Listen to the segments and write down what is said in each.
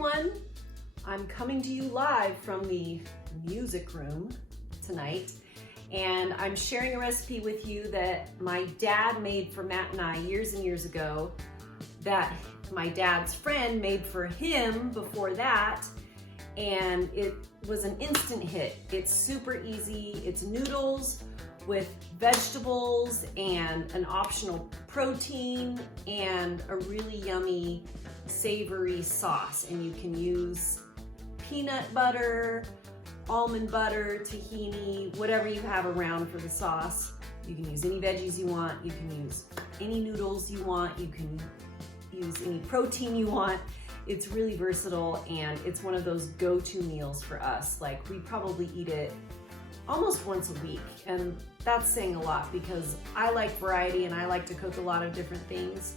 everyone. I'm coming to you live from the music room tonight, and I'm sharing a recipe with you that my dad made for Matt and I years and years ago, that my dad's friend made for him before that, and it was an instant hit. It's super easy. It's noodles with vegetables and an optional protein and a really yummy savory sauce, and you can use peanut butter, almond butter, tahini, whatever you have around for the sauce. You can use any veggies you want, you can use any noodles you want, you can use any protein you want. It's really versatile, and it's one of those go-to meals for us. Like, we probably eat it almost once a week, and that's saying a lot because I like variety and I like to cook a lot of different things,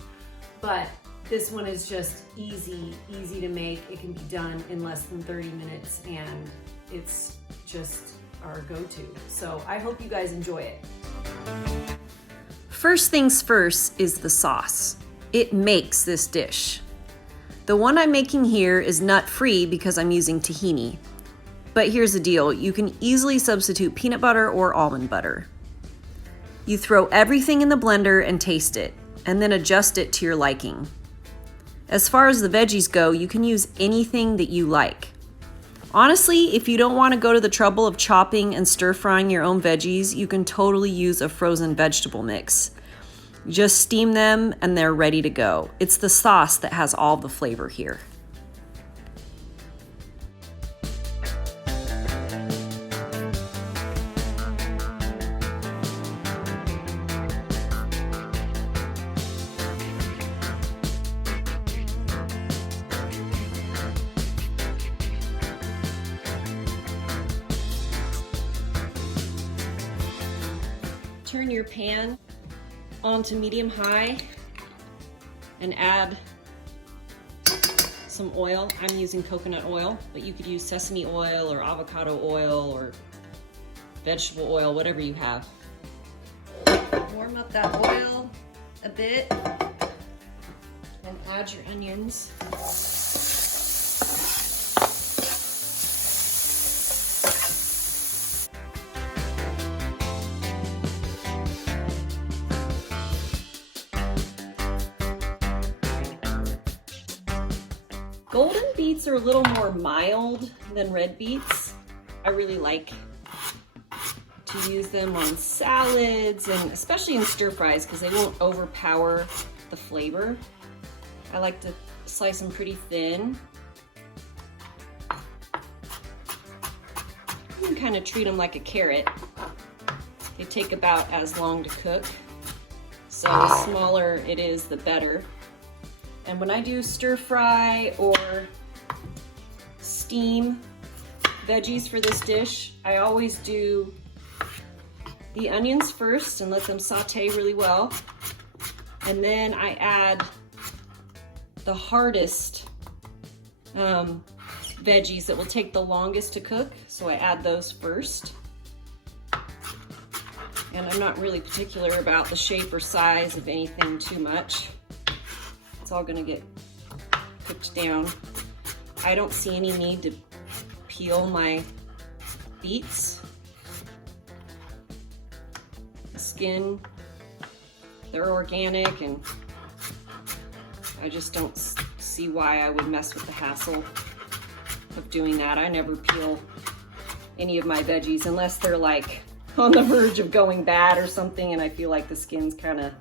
but this one is just easy to make. It can be done in less than 30 minutes, and it's just our go-to. So I hope you guys enjoy it. First things first is the sauce. It makes this dish. The one I'm making here is nut-free because I'm using tahini. But here's the deal, you can easily substitute peanut butter or almond butter. You throw everything in the blender and taste it, and then adjust it to your liking. As far as the veggies go, you can use anything that you like. Honestly, if you don't want to go to the trouble of chopping and stir-frying your own veggies, you can totally use a frozen vegetable mix. Just steam them and they're ready to go. It's the sauce that has all the flavor here. Turn your pan onto medium-high and add some oil. I'm using coconut oil, but you could use sesame oil or avocado oil or vegetable oil, whatever you have. Warm up that oil a bit and add your onions. Golden beets are a little more mild than red beets. I really like to use them on salads and especially in stir fries because they won't overpower the flavor. I like to slice them pretty thin. You can kind of treat them like a carrot. They take about as long to cook, so the smaller it is, the better. And when I do stir fry or steam veggies for this dish, I always do the onions first and let them saute really well. And then I add the hardest veggies that will take the longest to cook. So I add those first. And I'm not really particular about the shape or size of anything too much. It's all gonna get cooked down. I don't see any need to peel my beets. The skin, they're organic, and I just don't see why I would mess with the hassle of doing that. I never peel any of my veggies unless they're like on the verge of going bad or something and I feel like the skin's kind of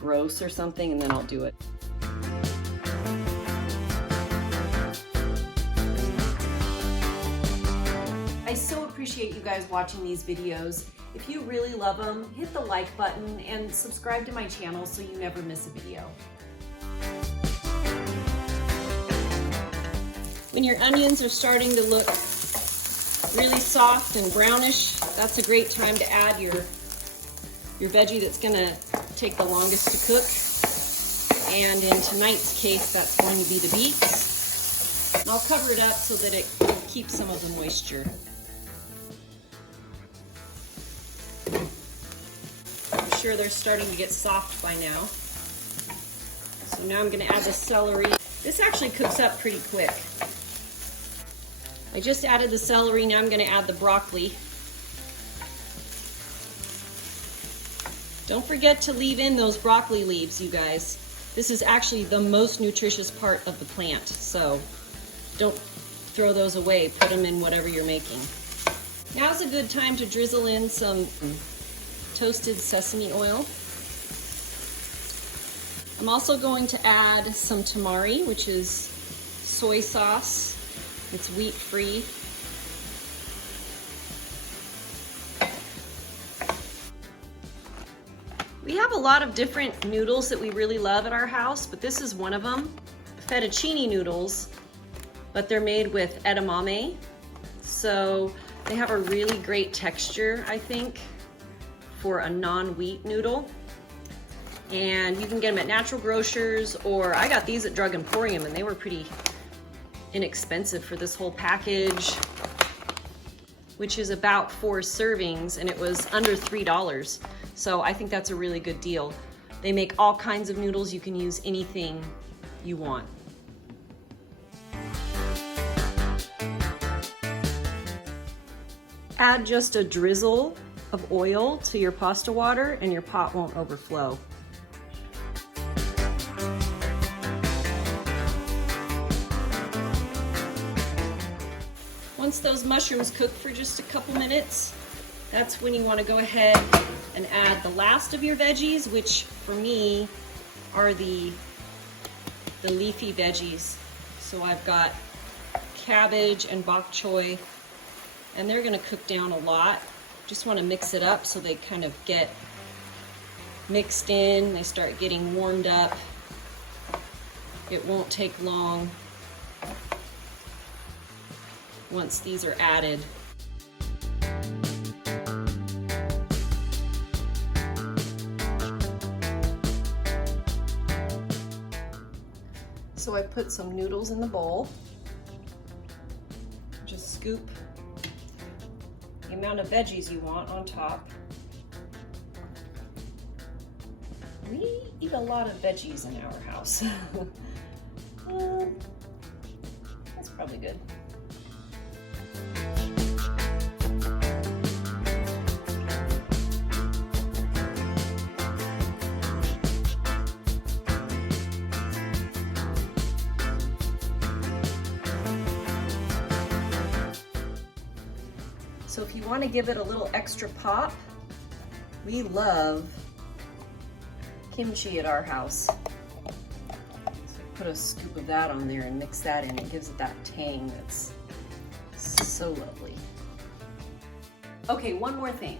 gross or something, and then I'll do it. I so appreciate you guys watching these videos. If you really love them, hit the like button and subscribe to my channel so you never miss a video. When your onions are starting to look really soft and brownish, that's a great time to add your veggie that's gonna take the longest to cook. And in tonight's case, that's going to be the beets. And I'll cover it up so that it keeps some of the moisture. I'm sure they're starting to get soft by now. So now I'm gonna add the celery. This actually cooks up pretty quick. I just added the celery, now I'm gonna add the broccoli. Don't forget to leave in those broccoli leaves, you guys. This is actually the most nutritious part of the plant, so don't throw those away. Put them in whatever you're making. Now's a good time to drizzle in some toasted sesame oil. I'm also going to add some tamari, which is soy sauce. It's wheat-free. We have a lot of different noodles that we really love at our house, but this is one of them. Fettuccine noodles, but they're made with edamame. So they have a really great texture, I think, for a non-wheat noodle. And you can get them at natural grocers, or I got these at Drug Emporium and they were pretty inexpensive for this whole package, which is about 4 servings, and it was under $3. So I think that's a really good deal. They make all kinds of noodles. You can use anything you want. Add just a drizzle of oil to your pasta water and your pot won't overflow. Once those mushrooms cook for just a couple minutes, that's when you want to go ahead and add the last of your veggies, which for me are the leafy veggies. So I've got cabbage and bok choy, and they're going to cook down a lot. Just want to mix it up so they kind of get mixed in, they start getting warmed up. It won't take long once these are added. So I put some noodles in the bowl. Just scoop the amount of veggies you want on top. We eat a lot of veggies in our house. That's probably good. So if you want to give it a little extra pop, we love kimchi at our house. So I put a scoop of that on there and mix that in. It gives it that tang that's so lovely. Okay, one more thing.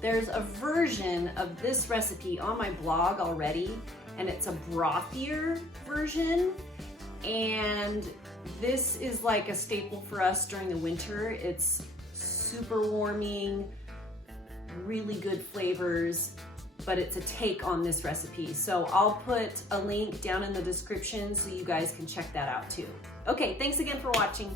There's a version of this recipe on my blog already, and it's a brothier version. And this is like a staple for us during the winter. It's super warming, really good flavors, but it's a take on this recipe. So I'll put a link down in the description so you guys can check that out too. Okay, thanks again for watching.